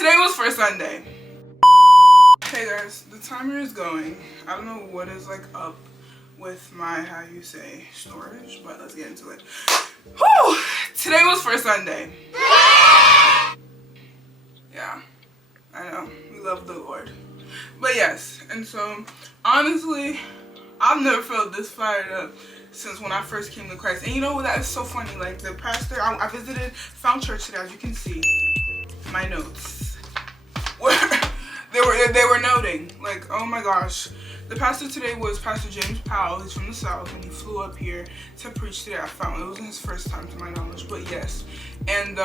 Today was for Sunday. Hey guys, the timer is going. I don't know what is like up with my, how you say, storage, but let's get into it. Whew! Today was for Sunday. Yeah, I know, we love the Lord. But yes, and so honestly, I've never felt this fired up since when I first came to Christ. And you know what, that is so funny, like the pastor, I visited Found Church today, as you can see, my notes, they were noting, like, oh my gosh. The pastor today was Pastor James Powell. He's from the South, and he flew up here to preach today. I found it wasn't his first time to my knowledge, but yes. And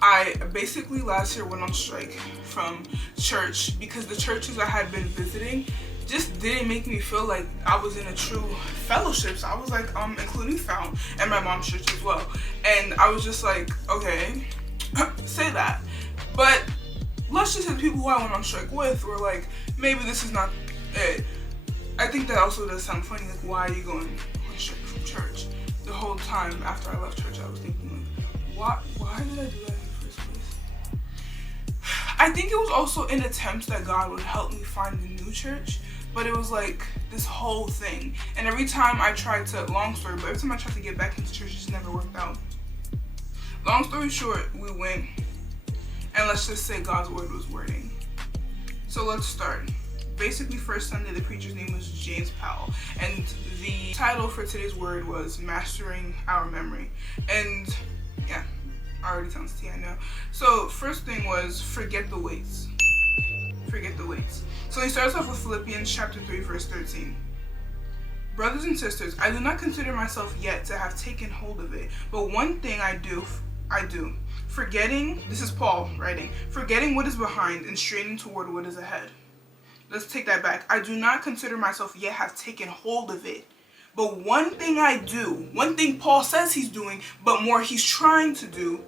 I basically last year went on strike from church because the churches I had been visiting just didn't make me feel like I was in a true fellowship. So I was like, including Found and my mom's church as well. And I was just like, okay, say that. But let's just say the people who I went on strike with were like, maybe this is not it. I think that also does sound funny, like, why are you going on strike from church? The whole time after I left church, I was thinking, like, why did I do that in the first place? I think it was also an attempt that God would help me find a new church, but it was like this whole thing. And every time I tried to, long story, but every time I tried to get back into church, it just never worked out. Long story short, we went, and let's just say God's word was wording. So let's start. Basically, first Sunday, the preacher's name was James Powell, and the title for today's word was Mastering Our Memory. And yeah, already sounds tea, I know. So first thing was forget the weights. Forget the weights. So he starts off with Philippians chapter 3, verse 13. Brothers and sisters, I do not consider myself yet to have taken hold of it, but one thing I do. Forgetting, this is Paul writing, forgetting what is behind and straining toward what is ahead. Let's take that back. I do not consider myself yet have taken hold of it. But one thing I do, one thing Paul says he's doing, but more he's trying to do,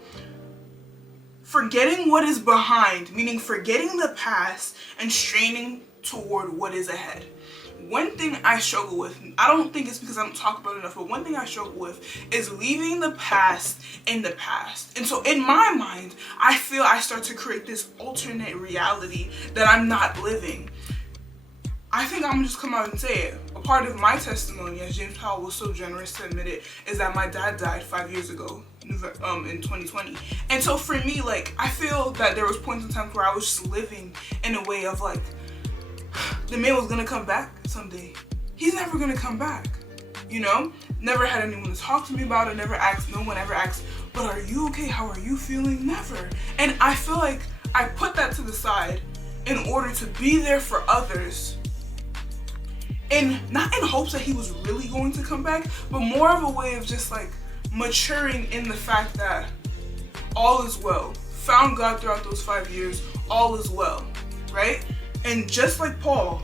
forgetting what is behind, meaning forgetting the past and straining toward what is ahead. One thing I struggle with, I don't think it's because I don't talk about it enough, but one thing I struggle with is leaving the past in the past. And so in my mind, I feel I start to create this alternate reality that I'm not living. I think I'm gonna just come out and say it. A part of my testimony, as James Powell was so generous to admit it, is that my dad died 5 years ago, in 2020. And so for me, like, I feel that there was points in time where I was just living in a way of like, the man was gonna come back someday. He's never gonna come back, you know? Never had anyone to talk to me about it, no one ever asked, but are you okay? How are you feeling? Never. And I feel like I put that to the side in order to be there for others, and not in hopes that he was really going to come back, but more of a way of just like maturing in the fact that all is well. Found God throughout those 5 years, all is well, right? And just like Paul,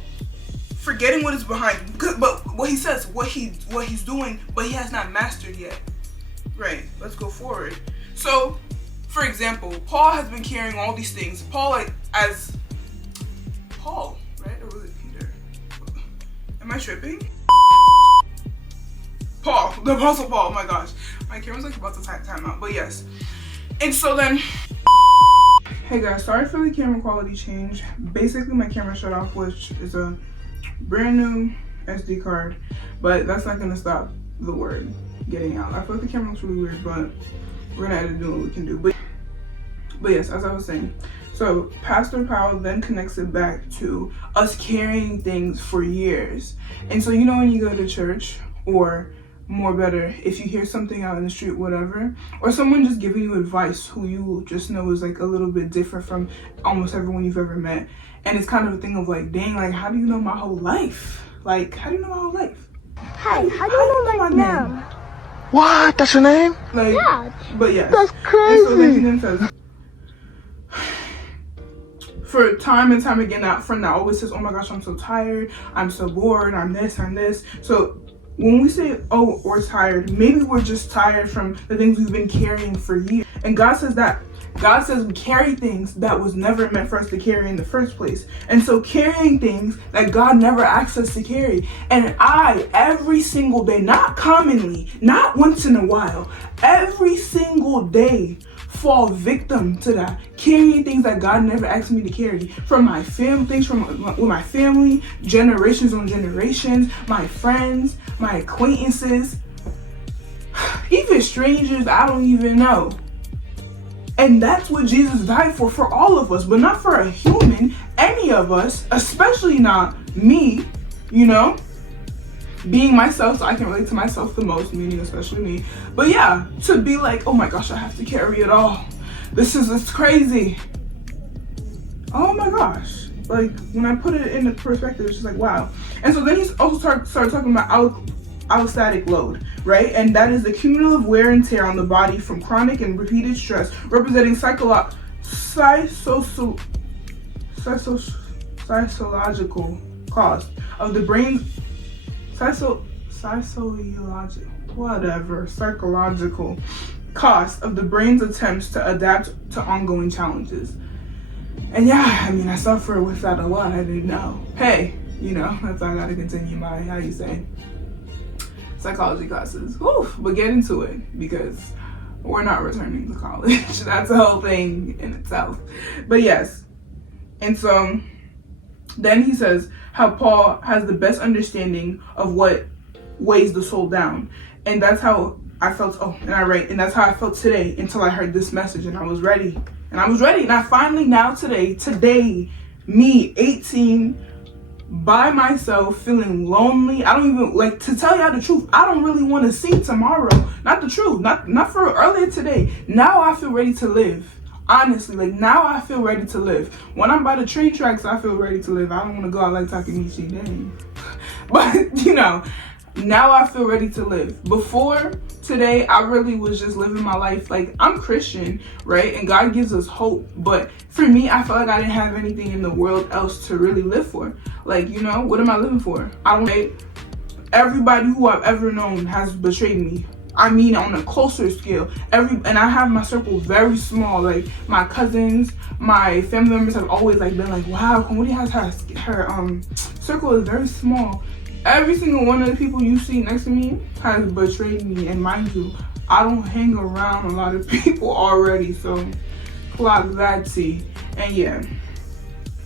forgetting what is behind, but what he says, what he's doing, but he has not mastered yet. Right, let's go forward. So, for example, Paul has been carrying all these things. Paul, like, as Paul, right? Or was it Peter? Am I tripping? Paul, the Apostle Paul, oh my gosh. My camera's like about to time out, but yes. And so then, hey guys, sorry for the camera quality change. Basically, my camera shut off, which is a brand new SD card, but that's not gonna stop the word getting out. I feel like the camera looks really weird, but we're gonna edit doing what we can do. But yes, as I was saying, so Pastor Powell then connects it back to us carrying things for years. And so, you know, when you go to church, or more better, if you hear something out in the street, whatever, or someone just giving you advice who you just know is like a little bit different from almost everyone you've ever met, and it's kind of a thing of like, dang, like, how do you know my whole life? Like, how do you know my whole life? Hey, how do you know my name? What? That's your name? Like, Yeah. But yeah, That's crazy. and so then he then says, for time and time again, that friend that always says, oh my gosh, I'm so tired, I'm so bored, I'm this. So when we say, oh, we're tired, maybe we're just tired from the things we've been carrying for years. And God says that. God says we carry things that was never meant for us to carry in the first place. And so carrying things that God never asked us to carry. And I, every single day, not commonly, not once in a while, every single day, fall victim to that, carrying things that God never asked me to carry, from my family, things from with my family, generations on generations, my friends, my acquaintances, even strangers I don't even know. And that's what Jesus died for all of us, but not for a human, any of us, especially not me, you know, being myself, so I can relate to myself the most, meaning especially me. But yeah, to be like, oh my gosh, I have to carry it all. It's crazy. Oh my gosh. Like, when I put it into perspective, it's just like, wow. And so then he also started talking about allostatic load, right? And that is the cumulative wear and tear on the body from chronic and repeated stress, representing psychological cost of the brain's psychological cost of the brain's attempts to adapt to ongoing challenges. And yeah, I mean, I suffer with that a lot. I didn't know. Hey, you know, that's why I gotta continue my, how you say, psychology classes. Whew, but get into it, because we're not returning to college. That's a whole thing in itself. But yes. And so then he says how Paul has the best understanding of what weighs the soul down. And that's how I felt, and that's how I felt today until I heard this message, and I was ready. And I finally now today, me, 18, by myself, feeling lonely. I don't even, like, to tell y'all the truth, I don't really want to see tomorrow. Not the truth, not for earlier today. Now I feel ready to live. Honestly, like, now I feel ready to live. When I'm by the train tracks, I feel ready to live. I don't want to go out like Takemichi, dang. But, you know, now I feel ready to live. Before today, I really was just living my life. Like, I'm Christian, right? And God gives us hope. But for me, I felt like I didn't have anything in the world else to really live for. Like, you know, what am I living for? Everybody who I've ever known has betrayed me. I mean, on a closer scale. And I have my circle very small. Like, my cousins, my family members have always, like, been like, wow, Kamudi has her circle is very small. Every single one of the people you see next to me has betrayed me. And mind you, I don't hang around a lot of people already. So, clock that tea. And yeah.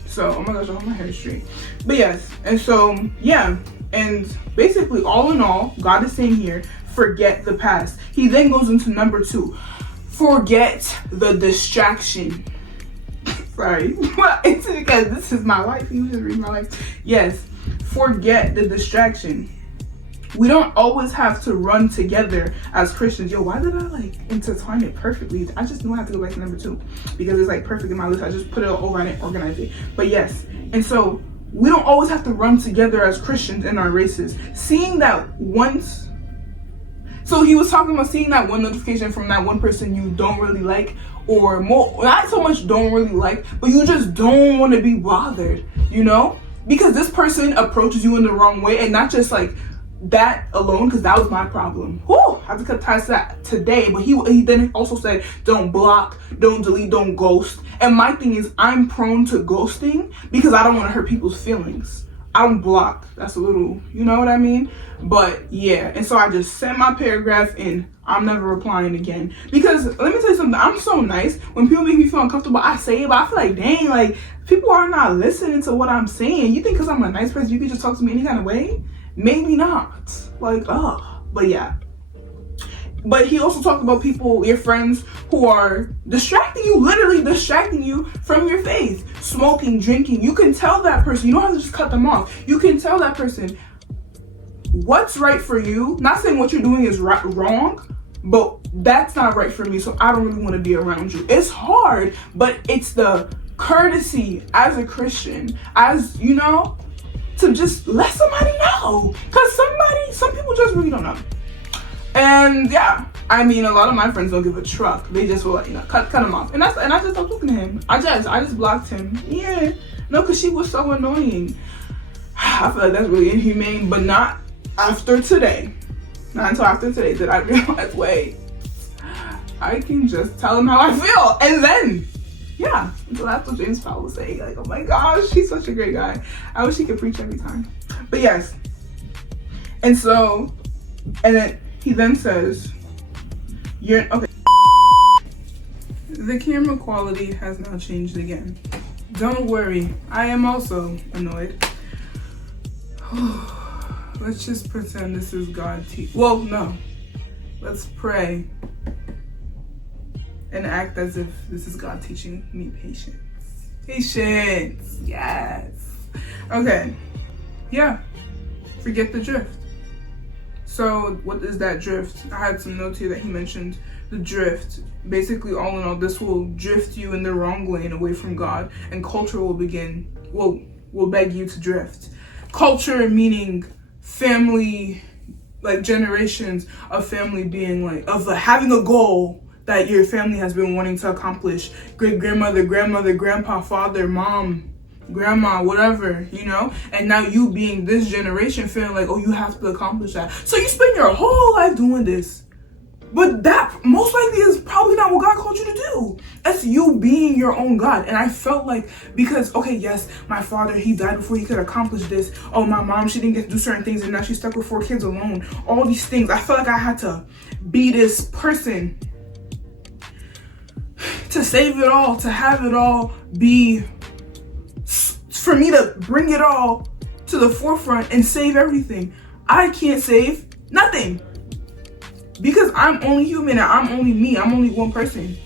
So, oh my gosh, I hope my hair is straight. But yes. And so, yeah. And basically, all in all, God is saying here, forget the past. He then goes into number 2. Forget the distraction. Sorry. It's because this is my life. You just read my life. Yes. Forget the distraction. We don't always have to run together as Christians. Yo, why did I like intertwine it perfectly? I just knew I have to go back to number 2 because it's like perfect in my list. I just put it over and organize it. But yes, and so we don't always have to run together as Christians in our races. Seeing that once, so he was talking about seeing that one notification from that one person you don't really like, or more, not so much don't really like, but you just don't want to be bothered, you know? Because this person approaches you in the wrong way, and not just like that alone, because that was my problem. Whew, I have to cut ties to that today. But he then also said, don't block, don't delete, don't ghost. And my thing is, I'm prone to ghosting because I don't want to hurt people's feelings. I don't block. That's a little, you know what I mean? But yeah, and so I just sent my paragraph in. I'm never replying again. Because let me tell you something, I'm so nice. When people make me feel uncomfortable, I say it, but I feel like, dang, like, people are not listening to what I'm saying. You think because I'm a nice person, you can just talk to me any kind of way? Maybe not. Like, but yeah. But he also talked about people, your friends, who are distracting you, literally distracting you from your faith. Smoking, drinking. You can tell that person. You don't have to just cut them off. You can tell that person what's right for you. Not saying what you're doing is wrong, but that's not right for me, so I don't really want to be around you. It's hard, but it's the courtesy as a Christian, as, you know, to just let somebody know. Because some people just really don't know. And yeah, I mean, a lot of my friends don't give a truck. They just will, you know, cut him off. And I just stopped talking to him. I just blocked him. Yeah. No, because she was so annoying. I feel like that's really inhumane, but not after today. Not until after today did I realize, wait, I can just tell him how I feel. And then, yeah, until that's what James Powell was saying. Like, oh my gosh, he's such a great guy. I wish he could preach every time. But yes. And so, and then he then says, okay. The camera quality has now changed again. Don't worry, I am also annoyed. Let's just pretend this is God well, no. Let's pray and act as if this is God teaching me patience. Patience, yes. Okay, yeah, forget the drift. So what is that drift? I had some notes here that he mentioned the drift. Basically, all in all, this will drift you in the wrong lane away from God, and culture will beg you to drift. Culture meaning family, like generations of family being like, having a goal that your family has been wanting to accomplish. Great grandmother, grandmother, grandpa, father, mom, grandma, whatever, you know? And now you being this generation feeling like, oh, you have to accomplish that. So you spend your whole life doing this. But that most likely is probably not what God called you to do. That's you being your own God. And I felt like, because, okay, yes, my father, he died before he could accomplish this. Oh, my mom, she didn't get to do certain things and now she's stuck with 4 kids alone. All these things. I felt like I had to be this person to save it all, to have it all be, for me to bring it all to the forefront and save everything. I can't save nothing. Because I'm only human and I'm only me. I'm only one person.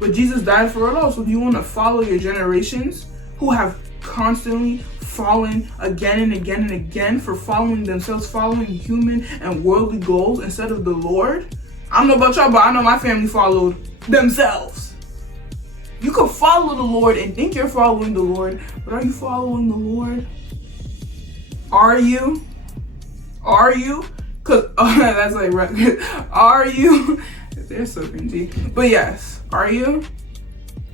But Jesus died for it all. So do you want to follow your generations who have constantly fallen again and again and again for following themselves, following human and worldly goals instead of the Lord? I don't know about y'all, but I know my family followed themselves. You can follow the Lord and think you're following the Lord, but are you following the Lord? Are you? Are you? Cause that's like, are you? They're so cringy. But yes, are you?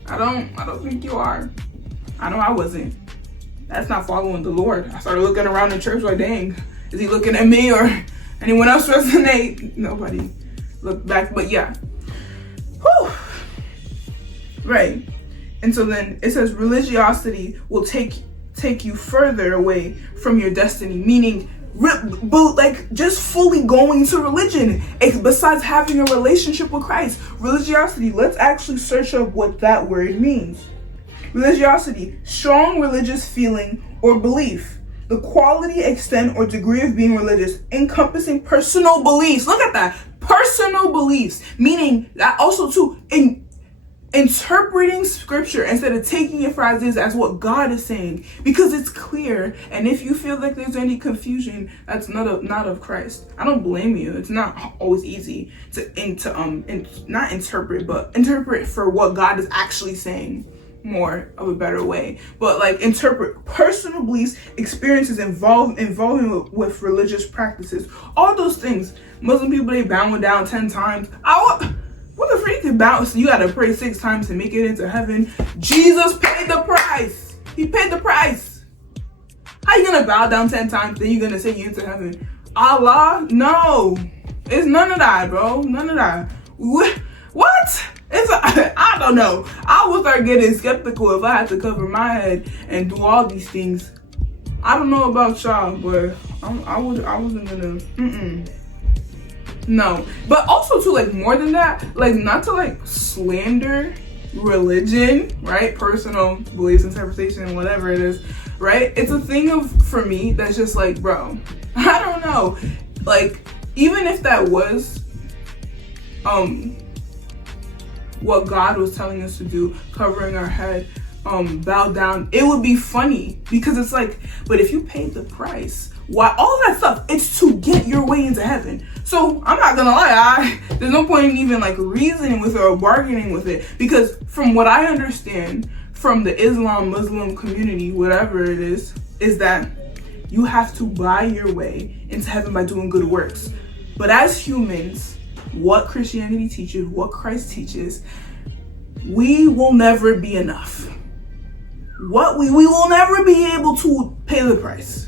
I don't think you are. I know I wasn't. That's not following the Lord. I started looking around the church like, dang, is he looking at me or anyone else resonate? Nobody looked back, but yeah. Whew. Right. And so then it says religiosity will take you further away from your destiny, meaning like just fully going to religion besides having a relationship with Christ. Religiosity, let's actually search up what that word means. Religiosity, strong religious feeling or belief, the quality, extent, or degree of being religious, encompassing personal beliefs. Look at that, personal beliefs, meaning that also too interpreting scripture instead of taking it for as is, as what God is saying, because it's clear. And if you feel like there's any confusion, that's not of Christ. I don't blame you. It's not always easy to not interpret, but interpret for what God is actually saying, more of a better way. But like interpret personal beliefs, experiences involving with religious practices, all those things. Muslim people, they bowing down 10 times. What the freak about? You gotta pray 6 times to make it into heaven. Jesus paid the price. He paid the price. How you gonna bow down 10 times, then you're gonna say you into heaven? Allah? No. It's none of that, bro. None of that. What? I don't know. I would start getting skeptical if I had to cover my head and do all these things. I don't know about y'all, but I wasn't gonna. No, but also too, like, more than that, like, not to like slander religion, right? Personal beliefs, interpretation, whatever it is, right? It's a thing of, for me, that's just like, bro, I don't know. Like, even if that was what God was telling us to do, covering our head, bow down, it would be funny, because it's like, but if you paid the price, why all that stuff, it's to get your way into heaven. So I'm not gonna lie, there's no point in even like reasoning with it or bargaining with it, because from what I understand from the Muslim community, whatever it is that you have to buy your way into heaven by doing good works. But as humans, what Christianity teaches, what Christ teaches, we will never be enough. We will never be able to pay the price.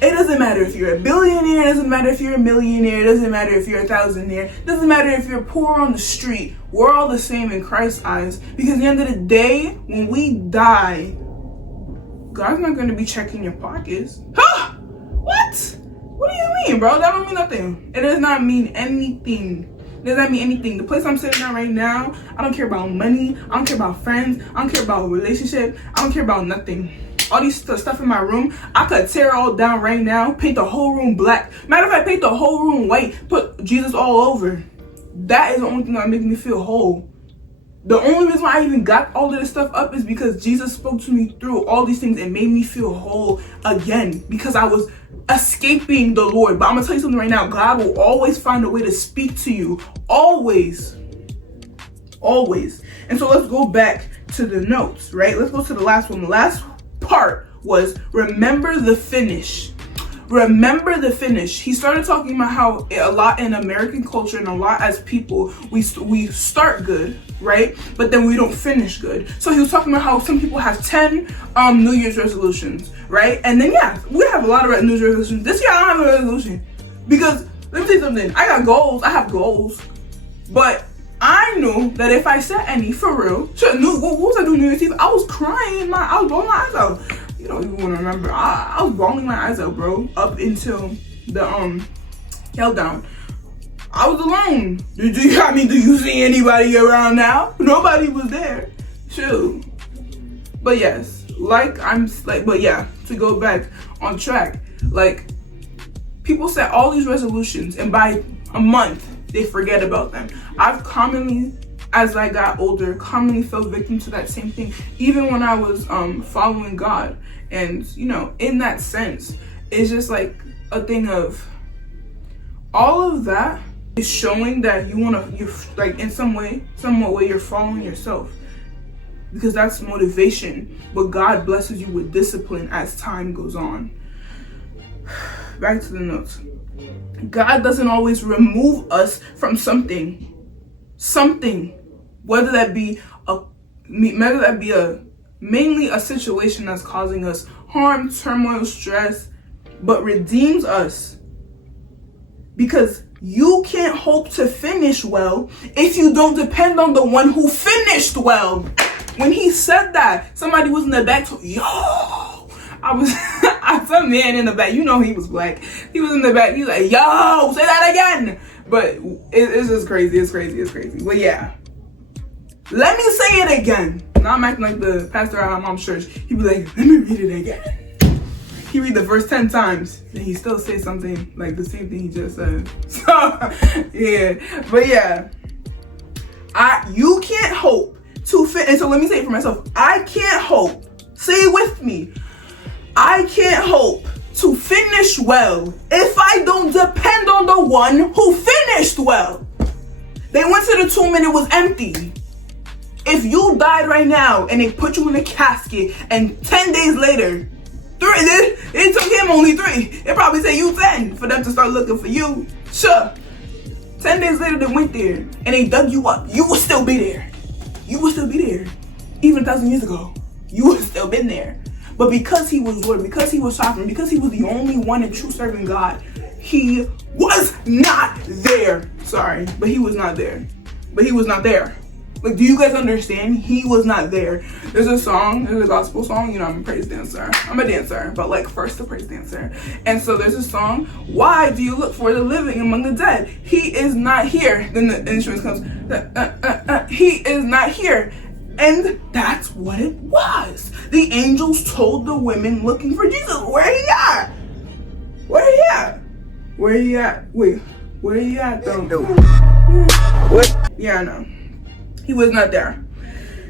It doesn't matter if you're a billionaire, it doesn't matter if you're a millionaire, it doesn't matter if you're a thousandaire, it doesn't matter if you're poor on the street. We're all the same in Christ's eyes, because at the end of the day, when we die, God's not going to be checking your pockets. Huh? What? What do you mean, bro? That don't mean nothing. It does not mean anything. Does that mean anything? The place I'm sitting at right now, I don't care about money. I don't care about friends. I don't care about relationship. I don't care about nothing. All these stuff in my room, I could tear it all down right now, paint the whole room black. Matter of fact, paint the whole room white, put Jesus all over. That is the only thing that makes me feel whole. The only reason why I even got all of this stuff up is because Jesus spoke to me through all these things and made me feel whole again, because I was escaping the Lord. But I'm gonna tell you something right now. God will always find a way to speak to you. Always. Always. And so let's go back to the notes, right? Let's go to the last one. The last part was remember the finish. Remember the finish. He started talking about how a lot in American culture and a lot as people, we start good, right? But then we don't finish good. So he was talking about how some people have 10 New Year's resolutions, right? And then yeah, we have a lot of New Year's resolutions. This year I don't have a resolution because let me tell you something. I got goals. I have goals, but I knew that if I set any for real, what was I doing New Year's Eve? I was crying. I was bawling my eyes out. You don't even want to remember. I was bawling my eyes out, bro, up until the countdown. I was alone. Do you see anybody around now? Nobody was there. Shoot. But yes, but yeah, to go back on track, like people set all these resolutions and by a month they forget about them. I've commonly, as I got older, commonly fell victim to that same thing, even when I was following God. And you know, in that sense, it's just like a thing of all of that is showing that you're like in some way you're following yourself, because that's motivation. But God blesses you with discipline as time goes on. Back to the notes. God doesn't always remove us from something, whether that be mainly a situation that's causing us harm, turmoil, stress, but redeems us, because you can't hope to finish well if you don't depend on the one who finished well. When he said that, somebody was in the back, I saw a man in the back, you know he was black. He was in the back, he was like, yo, say that again. But it's just crazy, it's crazy. But yeah, let me say it again. Now I'm acting like the pastor at my mom's church. He'd be like, let me read it again. He read the verse 10 times, and he still say something like the same thing he just said. So, yeah. But yeah, you can't hope to fit. And so let me say it for myself. I can't hope. Say it with me. I can't hope to finish well if I don't depend on the one who finished well. They went to the tomb and it was empty. If you died right now and they put you in a casket and 10 days later, it took him only 3. It probably said you 10 for them to start looking for you. Sure. 10 days later they went there and they dug you up. You would still be there. You would still be there. Even 1,000 years ago, you would still been there. But because he was Lord, because he was sovereign, because he was the only one and true serving God, he was not there. Sorry, but he was not there. Like, do you guys understand? He was not there. There's a gospel song, you know, I'm a praise dancer. I'm a dancer, but like first a praise dancer. And so there's a song, why do you look for the living among the dead? He is not here. Then the instrument comes, he is not here. And that's what it was. The angels told the women looking for Jesus, where he at? Where he at? Where he at? Wait, where he at though? What? Yeah, I know. He was not there.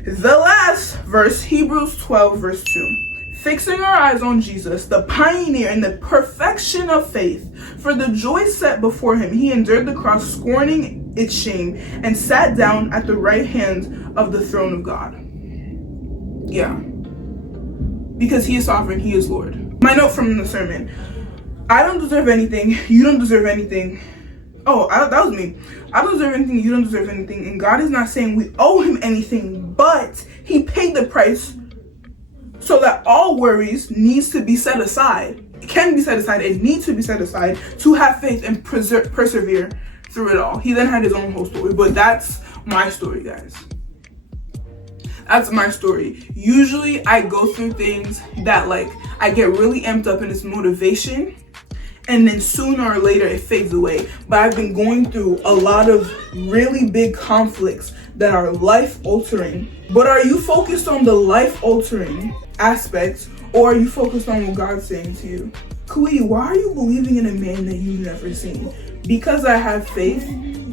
The last verse, Hebrews 12 verse 2. Fixing our eyes on Jesus, the pioneer and the perfection of faith, for the joy set before him, he endured the cross, scorning its shame, and sat down at the right hand of the throne of God. Yeah. Because he is sovereign, he is Lord. My note from the sermon. I don't deserve anything. You don't deserve anything. That was me. I don't deserve anything. You don't deserve anything. And God is not saying we owe him anything, but he paid the price so that all worries needs to be set aside. It can be set aside. It needs to be set aside to have faith and persevere through it all. He then had his own whole story, but that's my story, guys. That's my story. Usually I go through things that like I get really amped up in this motivation, and then sooner or later it fades away. But I've been going through a lot of really big conflicts that are life altering. But are you focused on the life altering aspects, or are you focused on what God's saying to you? Kui, why are you believing in a man that you've never seen? Because I have faith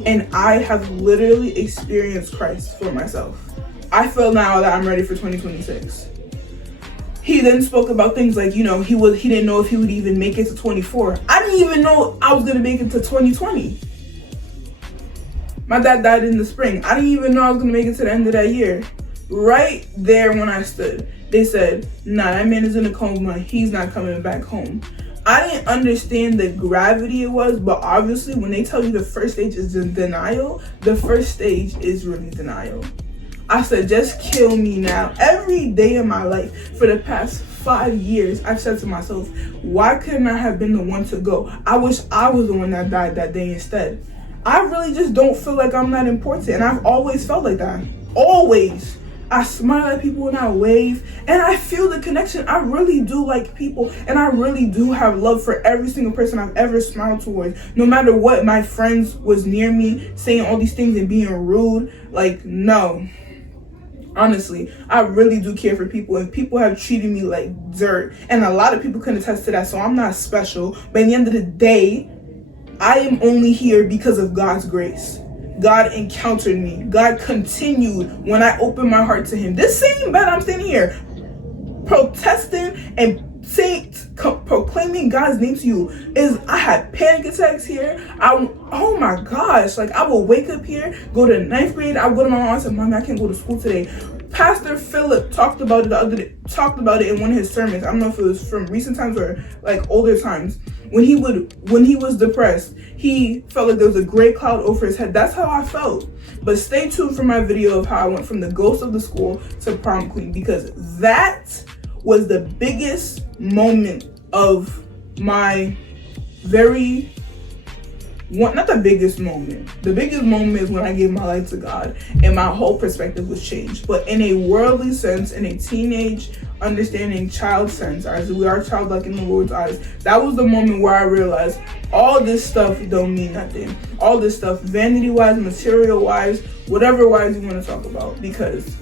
and I have literally experienced Christ for myself. I feel now that I'm ready for 2026. He then spoke about things like, you know, he didn't know if he would even make it to 24. I didn't even know I was gonna make it to 2020. My dad died in the spring. I didn't even know I was gonna make it to the end of that year. Right there when I stood, they said, nah, that man is in a coma. He's not coming back home. I didn't understand the gravity it was, but obviously when they tell you the first stage is denial, the first stage is really denial. I said, just kill me now. Every day of my life for the past 5 years, I've said to myself, why couldn't I have been the one to go? I wish I was the one that died that day instead. I really just don't feel like I'm that important, and I've always felt like that. Always. I smile at people and I wave, and I feel the connection. I really do like people, and I really do have love for every single person I've ever smiled towards. No matter what, my friends was near me saying all these things and being rude. Like, no. Honestly, I really do care for people, and people have treated me like dirt, and a lot of people can attest to that, so I'm not special. But at the end of the day, I am only here because of God's grace. God encountered me. God continued when I opened my heart to him. This same bed I'm standing here protesting and proclaiming God's name to you is, I had panic attacks here. Oh my gosh, like I will wake up here, go to 9th grade, I would go to my mom and say, Mommy, I can't go to school today. Pastor Philip talked about it in one of his sermons. I don't know if it was from recent times or like older times. When he was depressed, he felt like there was a gray cloud over his head. That's how I felt. But stay tuned for my video of how I went from the ghost of the school to prom queen, because that was the biggest moment of my not the biggest moment. The biggest moment is when I gave my life to God and my whole perspective was changed. But in a worldly sense, in a teenage, understanding child sense, as we are childlike in the Lord's eyes, that was the moment where I realized all this stuff don't mean nothing. All this stuff, vanity-wise, material-wise, whatever-wise you want to talk about. Because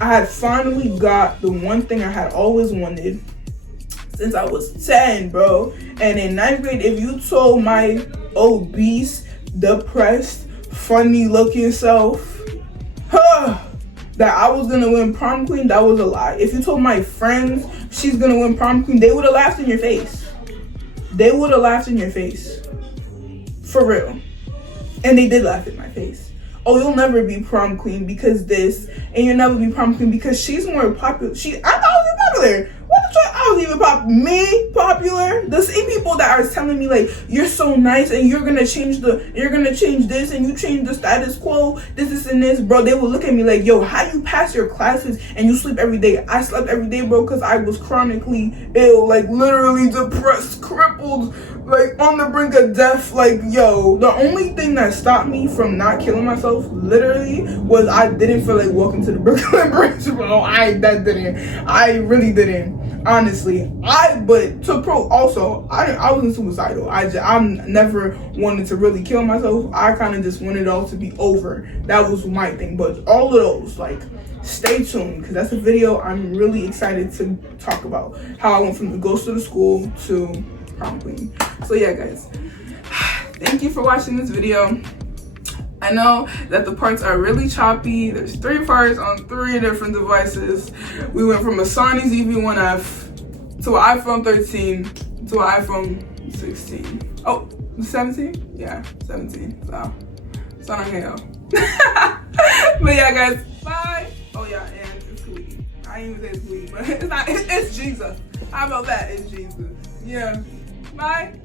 I had finally got the one thing I had always wanted since I was 10, bro. And in 9th grade, if you told my obese, depressed, funny looking self that I was gonna win prom queen, that was a lie. If you told my friends she's gonna win prom queen, they would have laughed in your face. They would have laughed in your face. For real. And they did laugh in my face. Oh, you'll never be prom queen because this, and you'll never be prom queen because she's more popular. I thought I was popular. I was even popular. The same people that are telling me like, you're so nice and you're gonna change this and you change the status quo, this and this, bro. They will look at me like, yo, how you pass your classes and you sleep every day? I slept every day, bro, because I was chronically ill, like literally depressed, crippled, like on the brink of death. Like, yo, the only thing that stopped me from not killing myself literally was I didn't feel like walking to the Brooklyn Bridge, bro. I really didn't. Honestly, I wasn't suicidal. I'm never wanted to really kill myself. I kind of just wanted it all to be over. That was my thing. But all of those, like, stay tuned, because that's a video I'm really excited to talk about. How I went from the ghost of the school to prom queen. So yeah, guys, thank you for watching this video. I know that the parts are really choppy. There's 3 parts on 3 different devices. We went from a Sony ZV-1F to an iPhone 13 to an iPhone 16. Oh, 17? Yeah, 17. So, son of hell. But yeah, guys, bye. Oh yeah, and it's Kui. I didn't even say it's Kui, but it's Jesus. How about that? It's Jesus. Yeah. Bye.